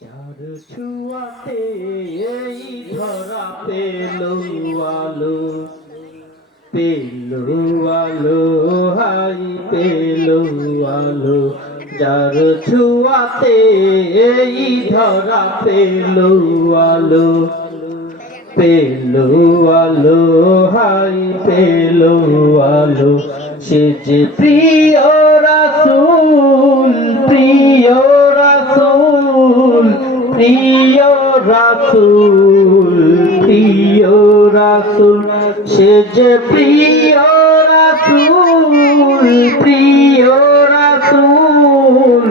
যার ছুয়াতে এই ধরা পেলো আলো, পেলো আলো, হাই পেলো আলো। যার ছুয়াতে এই ধরা পেলো আলো, পেলো আলো, হাই পেলো আলো। সে যে প্রিয় রাসূল, প্রিয় রাসূল, প্রিয় রাসূল, প্রিয় রাসূল। সে যে প্রিয় রাসূল, প্রিয় রাসূল,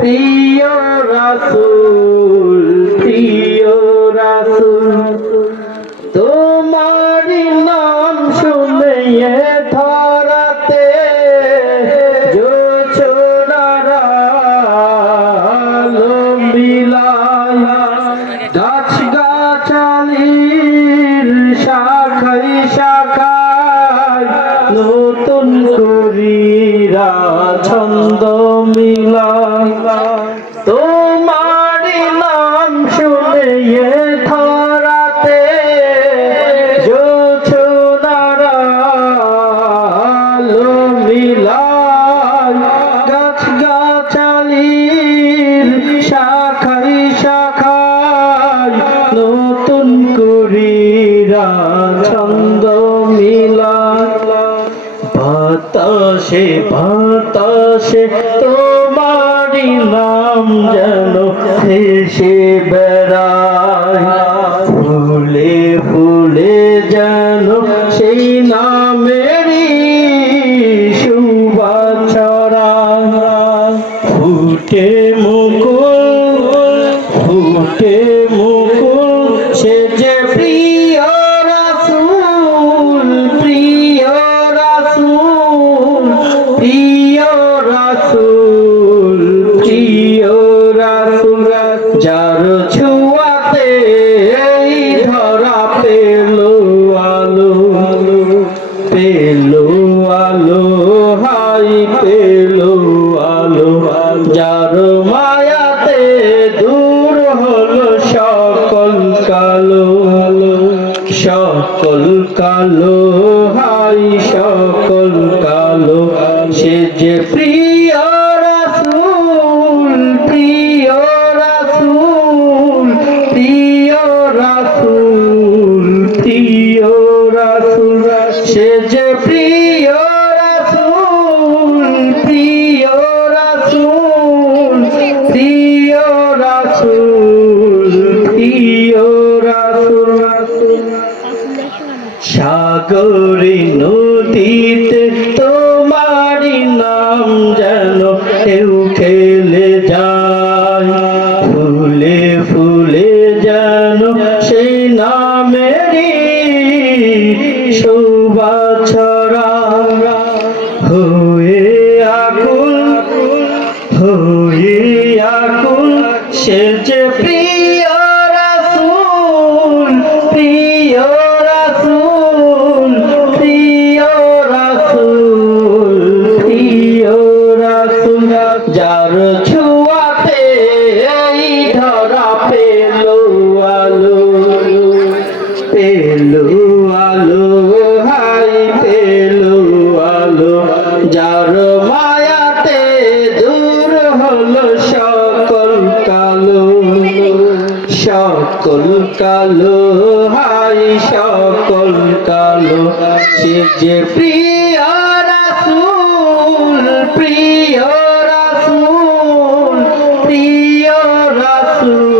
প্রিয় রাসূল, প্রিয় রাসূল। তোমার নাম শুনে ধরাতে জোছনারা আলো বিলায়, গাছ গাছালির শাখায় শাখায় নতুন করিরা ছন্দ মিলায়। তোমার নাম শুনে ধরাতে জোছনারা আলো মিলায়, গাছ গাছালির শাখায় শাখায় নতুন করিরা ছন্দ মিলায়। বাতাসে বাতাসে তোমারি নাম যেন ভেসে বেড়ায়, ফুলে ফুলে যেন সেই নামেরই সুবাস ছড়ায়। ফুটে মুকুল, ফুটে মুকুল, সে যে প্রিয় রাসূল, প্রিয় রাসূল, প্রিয় রাসূল, প্রিয় রাসূল। যার ছোঁয়াতে এই ধরা পেলো আলো, পেলো আলো, হাই পেলো আলো। যার মায়াতে দূর হলো সকল কালো, সকল কালো, হাই সকল কালো। সে যে প্রিয় রাসূল, প্রিয় রাসূল, প্রিয় রাসূল, প্রিয় রাসূল। সে যে প্রিয় রাসূল, প্রিয় রাসূল, প্রিয় রাসূল, প্রিয় রাসূল। সাগরে নদীতে তোমারি নাম যেন ঢেউ খেলে যায়, ফুলে ফুলে যেন সেই নামেরই সুবাস ছড়ায়। হয়ে আকুল, হয়ে আকুল, সে যে প্রিয় রাসূল, প্রিয় রাসূল, প্রিয় রাসূল, প্রিয় রাসূল। যার ছোঁয়াতে এই ধরা পেলো আলো, পেলো আলো, হাই পেলো আলো। যার মায়াতে দূর হলো সকল কালো, সকল কালো, হাই সকল কালো। সে যে প্রিয় রাসূল, প্রিয় রাসূল, প্রিয় রাসূল।